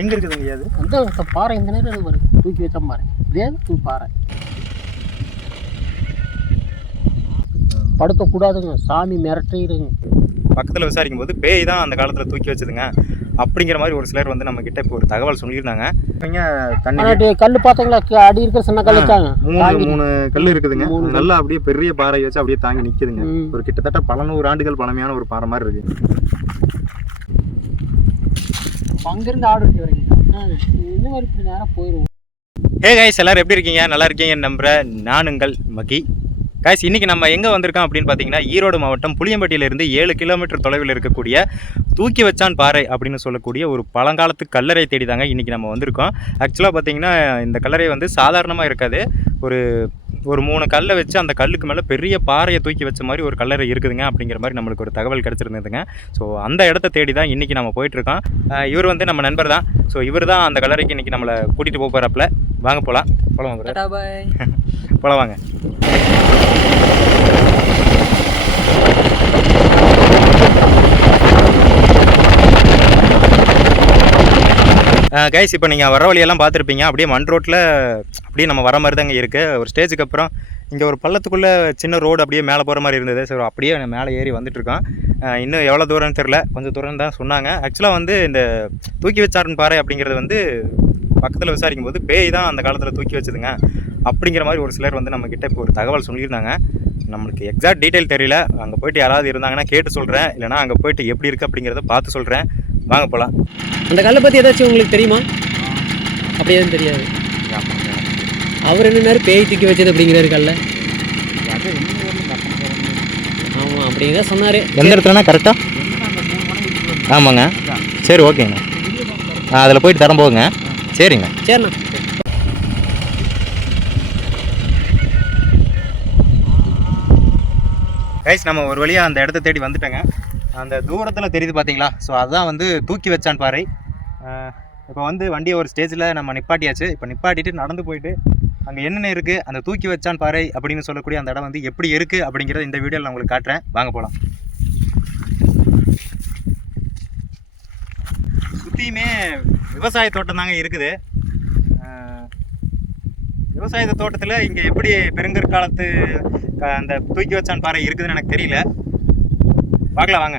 எங்கே இருக்குதுங்க அது? அந்த பாறை இந்த நேரம் வரும், தூக்கி வச்ச பாறை. இதே பாறை படுக்கக்கூடாதுங்க, சாமி மிரட்டிடுங்க. பக்கத்தில் விசாரிக்கும் போது பேய் தான் அந்த காலத்தில் தூக்கி வச்சுதுங்க அப்படிங்கிற மாதிரி ஒரு சிலர் வந்து நம்ம கிட்ட இப்போ ஒரு தகவல் சொல்லியிருந்தாங்க. தண்ணி கல் பார்த்தீங்களா, அடி இருக்கிற சின்ன கல் இருக்காங்க, மூணு கல் இருக்குதுங்க. நல்லா அப்படியே பெரிய பாறை வச்சு அப்படியே தாங்கி நிற்குதுங்க. ஒரு கிட்டத்தட்ட பல 100 ஆண்டுகள் பழமையான ஒரு பாறை மாதிரி இருக்கு. அங்கிருந்து ஆடு வெட்டி வரீங்க, இந்த மாதிரி இப்படி நேரம் போயிடுவோம். ஹே கைஸ், எல்லாரும் எப்படி இருக்கீங்க? நல்லா இருக்கீங்கன்னு நம்புகிறேன். நான் உங்கள் மகி. கைஸ், இன்றைக்கி நம்ம எங்கே வந்திருக்கோம் அப்படின்னு பார்த்தீங்கன்னா, ஈரோடு மாவட்டம் புளியம்பட்டியிலிருந்து 7 கிலோமீட்டர் தொலைவில் இருக்கக்கூடிய தூக்கி வச்சான் பாறை அப்படின்னு சொல்லக்கூடிய ஒரு பழங்காலத்து கல்லறை தேடி தாங்க இன்றைக்கி நம்ம வந்திருக்கோம். ஆக்சுவலாக பார்த்தீங்கன்னா இந்த கல்லறை வந்து சாதாரணமாக இருக்காது. ஒரு 3 கல்லை வச்சு அந்த கல்லுக்கு மேலே பெரிய பாறையை தூக்கி வச்ச மாதிரி ஒரு கல்லறை இருக்குதுங்க அப்படிங்கிற மாதிரி நம்மளுக்கு ஒரு தகவல் கிடச்சிருந்ததுங்க. ஸோ அந்த இடத்த தேடி தான் இன்றைக்கி நம்ம போயிட்டுருக்கோம். இவர் வந்து நம்ம நண்பர் தான். ஸோ இவர் தான் அந்த கல்லறைக்கு இன்றைக்கி நம்மளை கூட்டிகிட்டு போகிறாப்புல. வாங்க போகலாம். போகலாம் வாங்க. கைஸ், இப்போ நீங்கள் வர வழியெல்லாம் பார்த்துருப்பீங்க. அப்படியே மண் ரோட்டில் அப்படியே நம்ம வர மாதிரி தாங்க இருக்குது. ஒரு ஸ்டேஜுக்கு அப்புறம் இங்கே ஒரு பள்ளத்துக்குள்ளே சின்ன ரோடு அப்படியே மேலே போகிற மாதிரி இருந்தது. ஸோ அப்படியே மேலே ஏறி வந்துட்டுருக்கோம். இன்னும் எவ்வளோ தூரம்னு தெரில, கொஞ்சம் தூரம் தான் சொன்னாங்க. ஆக்சுவலாக வந்து இந்த தூக்கி வச்சாரன் பாறை அப்படிங்கிறது வந்து பக்கத்தில் விசாரிக்கும் போது பேய் தான் அந்த காலத்தில் தூக்கி வச்சுதுங்க அப்படிங்கிற மாதிரி ஒரு சிலர் வந்து நம்மக்கிட்ட இப்போ ஒரு தகவல் சொல்லியிருந்தாங்க. நம்மளுக்கு எக்ஸாக்ட் டீட்டெயில் தெரியல. அங்கே போய்ட்டு யாராவது இருந்தாங்கன்னா கேட்டு சொல்கிறேன், இல்லைனா அங்கே போய்ட்டு எப்படி இருக்குது அப்படிங்கிறத பார்த்து சொல்கிறேன். வாங்க போகலாம். அந்த கல்லை பற்றி ஏதாச்சும் உங்களுக்கு தெரியுமா? அப்படி எதுவும் தெரியாது. அவர் என்ன பேய் தூக்கி வச்சது அப்படிங்கிறாரு கல்லை. ஆமாம், அப்படிங்க சொன்னார். எந்த இடத்துலனா கரெக்டாக? ஆமாங்க. சரி, ஓகேங்க. அதில் போயிட்டு தரம் போகுங்க. சரிங்க. சரிண்ணா. கைஸ், நம்ம ஒரு வழியாக அந்த இடத்த தேடி வந்துட்டேங்க. அந்த தூரத்தில் தெரியுது பார்த்தீங்களா? ஸோ அதுதான் வந்து தூக்கி வச்சான் பாறை. இப்போ வந்து வண்டியை ஒரு ஸ்டேஜில் நம்ம நிப்பாட்டியாச்சு. இப்போ நிப்பாட்டிட்டு நடந்து போயிட்டு அங்கே என்னென்ன இருக்குது, அந்த தூக்கி வச்சான் பாறை அப்படின்னு சொல்லக்கூடிய அந்த இடம் வந்து எப்படி இருக்குது அப்படிங்கிறத இந்த வீடியோவில் நான் உங்களுக்கு காட்டுறேன். வாங்க போகலாம். சுற்றியுமே விவசாய தோட்டம் தாங்க இருக்குது. விவசாய தோட்டத்தில் இங்கே எப்படி பெருங்கற்காலத்து அந்த தூக்கி வச்சான் பாறை இருக்குதுன்னு எனக்கு தெரியல. பார்க்கலாம் வாங்க.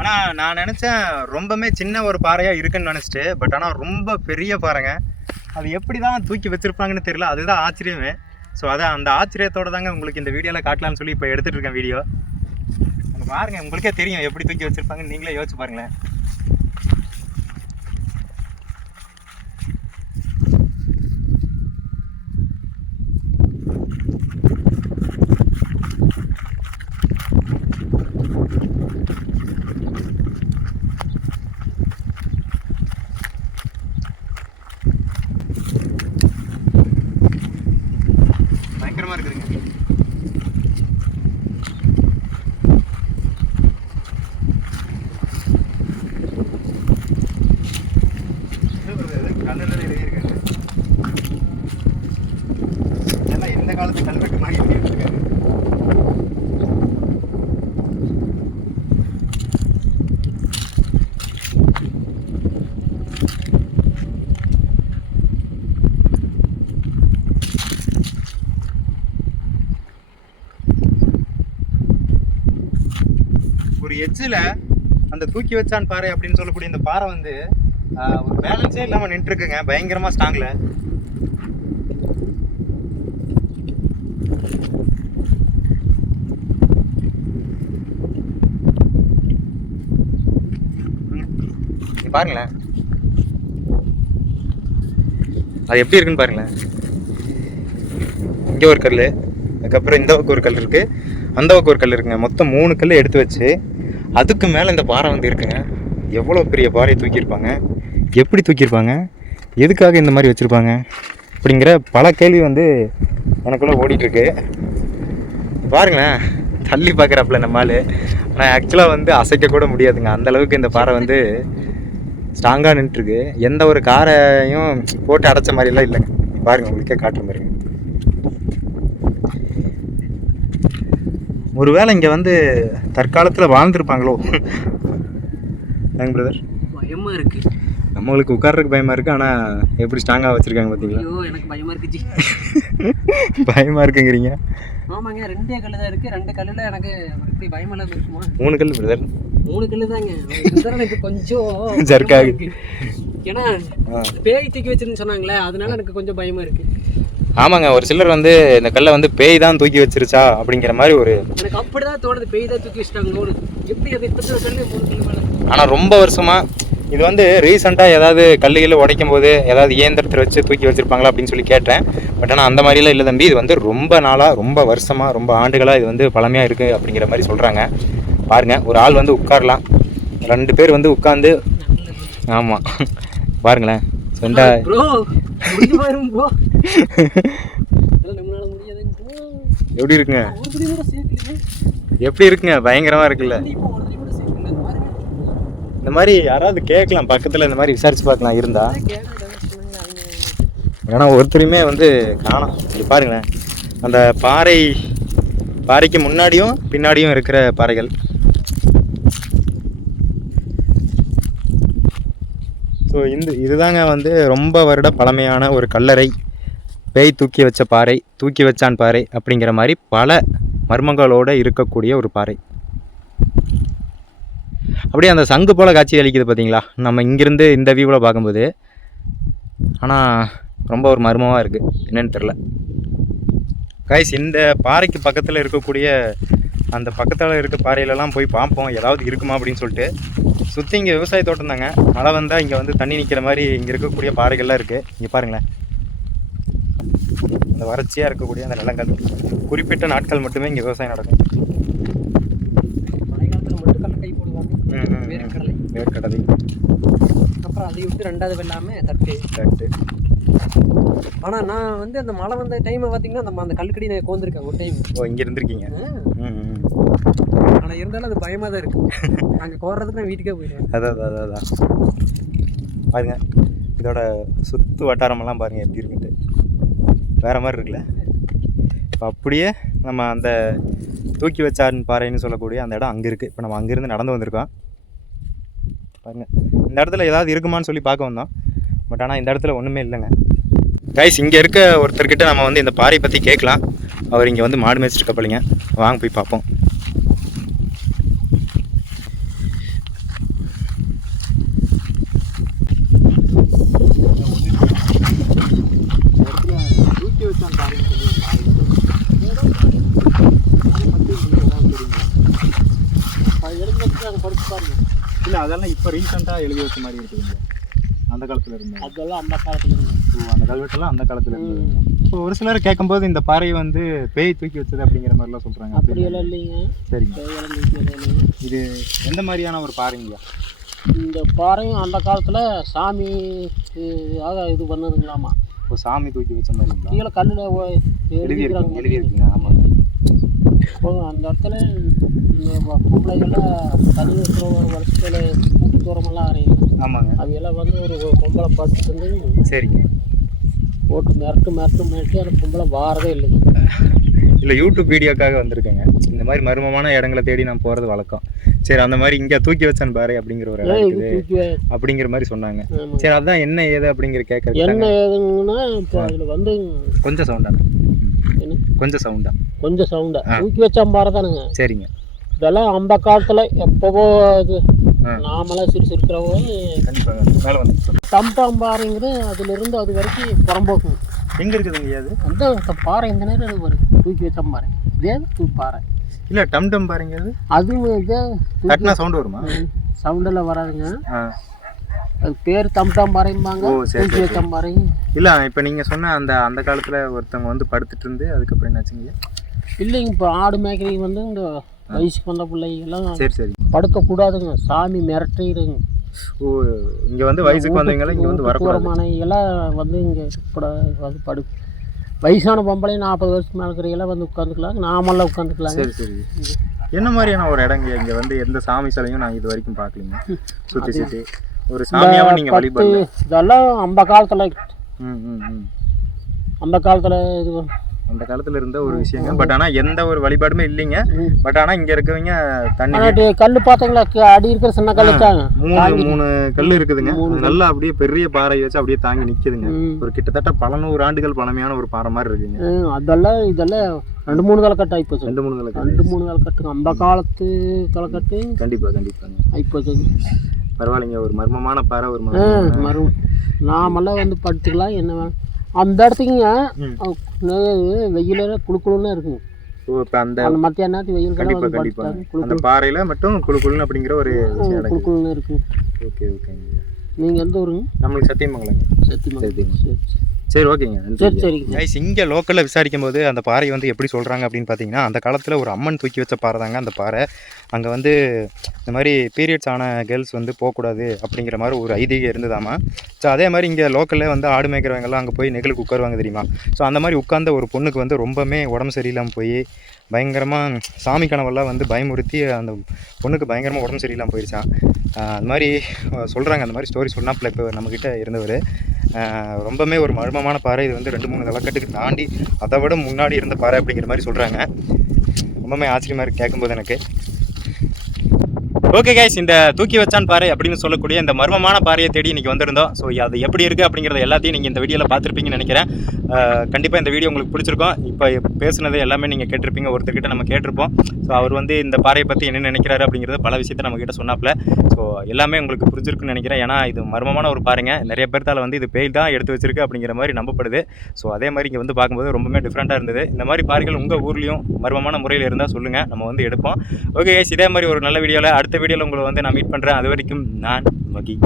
ஆனால் நான் நினச்சேன் ரொம்பவே சின்ன ஒரு பாறையாக இருக்குன்னு நினச்சிட்டு, பட் ஆனால் ரொம்ப பெரிய பாறைங்க. அது எப்படி தான் தூக்கி வச்சுருப்பாங்கன்னு தெரியல. அதுதான் ஆச்சரியமே. ஸோ அதான் அந்த ஆச்சரியத்தோடு தாங்க உங்களுக்கு இந்த வீடியோவில் காட்டலான்னு சொல்லி இப்போ எடுத்துகிட்டு இருக்கேன் வீடியோ. அங்கே பாருங்கள், உங்களுக்கே தெரியும் எப்படி தூக்கி வச்சுருப்பாங்கன்னு. நீங்களே யோசிச்சு பாருங்களேன். பயங்கரமாக இருக்குதுங்க. கல்லில் எழுதியிருக்காங்க. இதெல்லாம் எந்த காலத்து கல்வெட்டு மாதிரி எழுதியிருக்காங்க. ஒரு எட்ஜில் அந்த தூக்கி வச்சான் பாறை அப்படின்னு சொல்லக்கூடிய இந்த பாறை வந்து ஒரு பேலன்ஸே இல்லாமல் நின்றுருக்குங்க. பயங்கரமாக ஸ்ட்ராங்கில். பாருங்களேன், அது எப்படி இருக்குன்னு பாருங்களேன். இங்கே ஒரு கல், அதுக்கப்புறம் இந்த பக்கம் ஒரு கல் இருக்குது, அந்த பக்கம் ஒரு கல் இருக்குங்க. மொத்தம் 3 கல் எடுத்து வச்சு அதுக்கு மேலே இந்த பாறை வந்து இருக்குங்க. எவ்வளோ பெரிய பாறையை தூக்கியிருப்பாங்க, எப்படி தூக்கியிருப்பாங்க, எதுக்காக இந்த மாதிரி வச்சுருப்பாங்க அப்படிங்கிற பல கேள்வி வந்து எனக்குள்ளே ஓடிட்டுருக்கு. பாருங்களேன், தள்ளி பார்க்குறாப்புல நம்ம ஆள். ஆனால் ஆக்சுவலாக வந்து அசைக்க கூட முடியாதுங்க. அந்தளவுக்கு இந்த பாறை வந்து ஸ்ட்ராங்காக நின்றுருக்கு. எந்த ஒரு காரையும் போட்டு அடைச்ச மாதிரிலாம் இல்லைங்க. பாருங்கள், உங்களுக்கே காட்டுற மாதிரிங்க. ஒருவேளை இங்கே வந்து தற்காலத்தில் வாழ்ந்துருப்பாங்களோ பிரதர்? பயமாக இருக்குது. நம்மளுக்கு உட்கார்றதுக்கு பயமாக இருக்குது, ஆனால் எப்படி ஸ்ட்ராங்காக வச்சுருக்காங்க பார்த்தீங்களா? ஐயோ எனக்கு பயமாக இருக்குச்சு. பயமாக இருக்குங்கிறீங்க? ஆமாங்க, 2 கல் தான் இருக்குது. 2 கல்லில் எனக்கு எப்படி பயமெல்லாம் இருக்குமா? 3 கல் பிரதர். 3 கல் தாங்க. எனக்கு கொஞ்சம் ஜர்க்காகுது. ஏன்னா பேய் தூக்கி வச்சிருன்னு சொன்னாங்களே, அதனால எனக்கு கொஞ்சம் பயமாக இருக்குது. ஆமாங்க, ஒரு சிலர் வந்து இந்த கல்லை வந்து பேய் தான் தூக்கி வச்சிருச்சா அப்படிங்கிற மாதிரி ஒரு எனக்கு அப்படி தான் தோணுது. பேய் தான் தூக்கி வச்சிட்டாங்களோ எப்படி அது இப்போ கல்லு 3 கல் மேலே. ஆனால் ரொம்ப வருஷமாக இது வந்து ரீசெண்டாக ஏதாவது கல்லுகளில் உடைக்கும் போது ஏதாவது இயந்திரத்தை வச்சு தூக்கி வச்சுருப்பாங்களா அப்படின்னு சொல்லி கேட்டேன். பட் ஆனால் அந்த மாதிரிலாம் இல்லை தம்பி. இது வந்து ரொம்ப நாளாக, ரொம்ப வருஷமாக, ரொம்ப ஆண்டுகளாக இது வந்து பழமையாக இருக்குது அப்படிங்கிற மாதிரி சொல்கிறாங்க. பாருங்கள், ஒரு ஆள் வந்து உட்காரலாம், 2 பேர் வந்து உட்காந்து. ஆமாம் பாருங்களேன். சொண்டா எப்படி இருக்குங்க? எப்படி இருக்குங்க? பயங்கரமாக இருக்குல்ல? இந்த மாதிரி யாராவது கேட்கலாம் பக்கத்தில், இந்த மாதிரி விசாரிச்சு பார்க்கலாம் இருந்தா. ஏன்னா ஒருத்தரையுமே வந்து காணோம். இது பாருங்களேன், அந்த பாறைக்கு முன்னாடியும் பின்னாடியும் இருக்கிற பாறைகள். ஸோ இதுதாங்க வந்து ரொம்ப வருட பழமையான ஒரு கல்லறை. பேய் தூக்கி வச்ச பாறை, தூக்கி வச்சான் பாறை அப்படிங்கிற மாதிரி பல மர்மங்களோடு இருக்கக்கூடிய ஒரு பாறை. அப்படியே அந்த சங்கு போல் காட்சி அளிக்குது பார்த்தீங்களா நம்ம இங்கேருந்து இந்த வியூவில் பார்க்கும்போது. ஆனால் ரொம்ப ஒரு மர்மமாக இருக்குது, என்னன்னு தெரில. கைஸ், இந்த பாறைக்கு பக்கத்தில் இருக்கக்கூடிய அந்த பக்கத்தில் இருக்க பாறையிலலாம் போய் பார்ப்போம் ஏதாவது இருக்குமா அப்படின்னு சொல்லிட்டு. சுற்றி இங்கே விவசாய தோட்டம் தாங்க. மழை வந்தால் இங்கே வந்து தண்ணி நிற்கிற மாதிரி இங்கே இருக்கக்கூடிய பாறைகள்லாம் இருக்குது. இங்கே பாருங்களேன், அந்த வறட்சியாக இருக்கக்கூடிய அந்த நிலங்கள். குறிப்பிட்ட நாட்கள் மட்டுமே இங்கே விவசாயம் நடக்கும். வேர்க்கடலை. அப்புறம் அதை விட்டு 2வது வெள்ளாமை தட்டு. ஆனால் நான் வந்து அந்த மழை வந்த டைமை பார்த்தீங்கன்னா அந்த கல்லுக்கடி நான் கோந்திருக்கேன் ஒரு டைம். ஓ, இங்கே இருந்திருக்கீங்க? ஆனால் இருந்தாலும் அது பயமாக தான் இருக்குது. அங்கே கோர்றதுக்கு நான் வீட்டுக்கே போயிடுவேன். அதான் பாருங்க, இதோட சுற்று வட்டாரமெல்லாம் பாருங்கள் எப்படி இருக்குன்ட்டு. வேறு மாதிரி இருக்குல்ல? இப்போ அப்படியே நம்ம அந்த தூக்கி வச்சான் பாறைன்னு சொல்லக்கூடிய அந்த இடம் அங்கே இருக்குது. இப்போ நம்ம அங்கேருந்து நடந்து வந்திருக்கோம். பாருங்கள், இந்த இடத்துல ஏதாவது இருக்குமான்னு சொல்லி பார்க்க வந்தோம். பட் ஆனால் இந்த இடத்துல ஒன்றுமே இல்லைங்க. கைஸ், இங்கே இருக்க ஒருத்தர்கிட்ட நம்ம வந்து இந்த பாறை பற்றி கேட்கலாம். அவர் இங்கே வந்து மாடு மேய்ச்சிட்டு இருக்கப்பலிங்க. வாங்க போய் பார்ப்போம். தூக்கி வச்சான் பாருன்னு சொல்லி படிச்சு பாருங்க. இல்லை, அதெல்லாம் இப்போ ரீசெண்டாக எழுதி வச்ச மாதிரி இருக்குதுங்க. அந்த காலத்தில் இருந்து அதெல்லாம் அந்த காலத்தில் இருந்து. அந்த கல்வெட்டெல்லாம் அந்த காலத்தில் இருந்து. இப்போ ஒரு சிலர் கேட்கும்போது இந்த பாறையை வந்து பேய் தூக்கி வச்சது அப்படிங்கிற மாதிரிலாம் சொல்கிறாங்க. அப்படியெல்லாம் இல்லைங்க. சரிங்க. இது எந்த மாதிரியான ஒரு பாறைங்க? இந்த பாறையும் அந்த காலத்தில் சாமி இது பண்ணதுங்களாமா. இப்போ சாமி தூக்கி வச்ச மாதிரிங்களா? கீழே கல்லில் எழுதியிருக்குங்க. ஆமாங்க. அந்த இடத்துல இந்த பொம்பளைகள்லாம் தண்ணி இருக்கிற ஒரு வருஷத்தில் தூரமெல்லாம் அறையும். ஆமாங்க. அவையெல்லாம் வந்து ஒரு பொம்பளை பார்த்துட்டு வந்து. சரிங்க. போட்டு மிரட்டி அந்த பொம்பளை வாரதே இல்லைங்க. இல்லை, யூடியூப் வீடியோக்காக வந்திருக்கேங்க. இந்த மாதிரி மர்மமான இடங்களை தேடி நான் போகிறது வழக்கம். சரி, அந்த மாதிரி இங்கே தூக்கி வச்சான் பாரு அப்படிங்கிற ஒரு இடம் இருக்குது அப்படிங்கிற மாதிரி சொன்னாங்க. சரி, அதான் என்ன ஏது அப்படிங்கிற கேட்க. என்ன ஏதுங்கன்னா இப்போ அதில் வந்து கொஞ்சம் சவுண்டா கொஞ்சம் சவுண்டா தூக்கி வச்சான் பாரு தானுங்க. சரிங்க. இதெல்லாம் அந்த காலத்தில் எப்போவோ இது நாமெல்லாம் சிறுக்கிறவோ தம்பாம்பாறைங்கிறது அதுலேருந்து அது வரைக்கும் புறம்போக்குங்க. எங்கே இருக்குதுங்க? அது அந்த பாறை இந்த நேரம் அது வரும். தூக்கி வச்சான் பாறை இதே பாறை இல்லை. டம் பாறைங்கிறது அதுவும் இதே கட்டினா சவுண்டு வருமா? சவுண்டெல்லாம் வராதுங்க. அது பேர் தம்டாம் பாறைம்பாங்க. தூக்கி வச்சான் பாறை. இல்லை, இப்போ நீங்கள் சொன்ன அந்த காலத்தில் ஒருத்தவங்க வந்து படுத்துட்டு இருந்து அதுக்கப்புறம் என்னாச்சுங்க? இல்லைங்க, இப்போ ஆடு மேய்க்கிறீங்க வந்து இந்த வயசுக்கு வந்த பிள்ளைங்கெல்லாம் சரி படுக்கக்கூடாதுங்க. சாமி மிரட்டிடுங்க. ஓ, இங்கே வந்து வயசுக்கு வந்தவங்களாம் இங்கே வந்து வரக்கூடாது. எல்லாம் வந்து இங்கே வந்து வயசான பொம்பளை 40 வருஷத்துக்கு மேலே இருக்கிறவங்களாம் வந்து உட்காந்துக்கலாம். நாமெல்லாம் உட்காந்துக்கலாம். சரி. என்ன மாதிரியான ஒரு இடங்க இங்கே? வந்து எந்த சாமி சிலையும் நான் இது வரைக்கும் பார்க்கலீங்க. சுற்றி ஒரு சாமியாவை நீங்கள் வழிபடல. இதெல்லாம் அந்த காலத்தில் இது அந்த காலத்துல இருந்த ஒரு விஷயங்க. பட் ஆனா எந்த ஒரு வழிபாடுமே இல்லைங்க. பட் ஆனா இங்க இருக்கவங்க தண்ணி கல் பார்த்தீங்களா, அடி இருக்கிற சின்ன கல் மூணு கல் இருக்குதுங்க. நல்லா அப்படியே பெரிய பாறை வச்சு அப்படியே தாங்கி நிக்குதுங்க. ஒரு கிட்டத்தட்ட பல 100 ஆண்டுகள் பழமையான ஒரு பாறை மாதிரி இருக்குங்க. இதெல்லாம் 2-3 கலக்கட்டு ஆயிப்போச்சு. 2-3 கலக்கட்டு அந்த காலத்து கலக்கட்டு. கண்டிப்பாங்க ஆயிப்போச்சு. பரவாயில்லைங்க. ஒரு மர்மமான பாறை, ஒரு மரம் நாமெல்லாம் வந்து படுத்துக்கலாம். என்ன வேணும் அந்த இடத்துக்குங்க. வெயில குளுக்குளுன்னு இருக்குங்க. இப்போ அந்த மத்தியான நேரத்துக்கு வெயில் கண்டிப்பா அந்த பாறையில மட்டும் குளுக்குளுன்னு அப்படிங்கிற ஒரு விஷயம் குளுக்குளுன்னு இருக்கு. ஓகேங்க. நீங்க எந்த ஊருங்க? நம்மளுக்கு சத்தியமங்கலங்க. சரி ஓகேங்க. சரி. இங்கே லோக்கலில் விசாரிக்கும் போது அந்த பாறை வந்து எப்படி சொல்கிறாங்க அப்படின்னு பார்த்தீங்கன்னா, அந்த காலத்தில் ஒரு அம்மன் தூக்கி வச்ச பாறை தாங்க அந்த பாறை. அங்கே வந்து இந்த மாதிரி பீரியட்ஸ் ஆன கேர்ள்ஸ் வந்து போகக்கூடாது அப்படிங்கிற மாதிரி ஒரு ஐதீகம் இருந்ததாமா. ஸோ அதே மாதிரி இங்கே லோக்கலில் வந்து ஆடு மேய்க்கிறவங்கெல்லாம் அங்கே போய் நெகிழுக்கு உட்காருவாங்க தெரியுமா. ஸோ அந்த மாதிரி உட்கார்ந்த ஒரு பொண்ணுக்கு வந்து ரொம்பவுமே உடம்பு சரியில்லாமல் போய் பயங்கரமாக சாமி கனவெல்லாம் வந்து பயமுறுத்தி அந்த பொண்ணுக்கு பயங்கரமாக உடம்பு சரியில்லாமல் போயிடுச்சான். அந்த மாதிரி சொல்கிறாங்க. அந்த மாதிரி ஸ்டோரி சொன்னாப்பில் இப்போ நம்மக்கிட்ட இருந்தவர். ரொம்பவுமே ஒரு மர்மமான பாறை. இது வந்து 2-3 கலக்கட்டுக்கு தாண்டி அதை விட முன்னாடி இருந்த பாறை அப்படிங்கிற மாதிரி சொல்கிறாங்க. ரொம்பவுமே ஆச்சரியமாக இருக்குது கேட்கும்போது எனக்கு. ஓகே கைஸ், இந்த தூக்கி வச்சான் பாறை அப்படின்னு சொல்லக்கூடிய இந்த மர்மமான பாறையை தேடி இன்றைக்கி வந்திருந்தோம். ஸோ அது எப்படி இருக்குது அப்படிங்கிறத எல்லாத்தையும் நீங்கள் இந்த வீடியோவில் பார்த்துருப்பீங்கன்னு நினைக்கிறேன். கண்டிப்பாக இந்த வீடியோ உங்களுக்கு பிடிச்சிருக்கும். இப்போ பேசுனது எல்லாமே நீங்கள் கேட்டிருப்பீங்க. ஒருத்தர்கிட்ட நம்ம கேட்டிருப்போம். ஸோ அவர் வந்து இந்த பாறையை பற்றி என்ன நினைக்கிறாரு அப்படிங்கிறது பல விஷயத்தை நம்மக்கிட்ட சொன்னாப்புல. ஸோ எல்லாமே உங்களுக்கு புரிஞ்சிருக்குன்னு நினைக்கிறேன். ஏன்னா இது மர்மமான ஒரு பாறைங்க. நிறைய பேர்த்தால் வந்து இது பேய் தான் எடுத்து வச்சிருக்கு அப்படிங்கிற மாதிரி நம்பப்படுது. ஸோ அதே மாதிரி இங்கே வந்து பார்க்கும்போது ரொம்பவே டிஃப்ரெண்ட்டாக இருந்தது. இந்த மாதிரி பாறைகள் உங்கள் ஊர்லேயும் மர்மமான முறையில் இருந்தால் சொல்லுங்கள், நம்ம வந்து எடுப்போம். ஓகே கைஸ், இதே மாதிரி ஒரு நல்ல வீடியோவில் அடுத்த வீடியோவில் உங்களை வந்து நான் மீட் பண்ணுறேன். அது வரைக்கும் நான் மகி.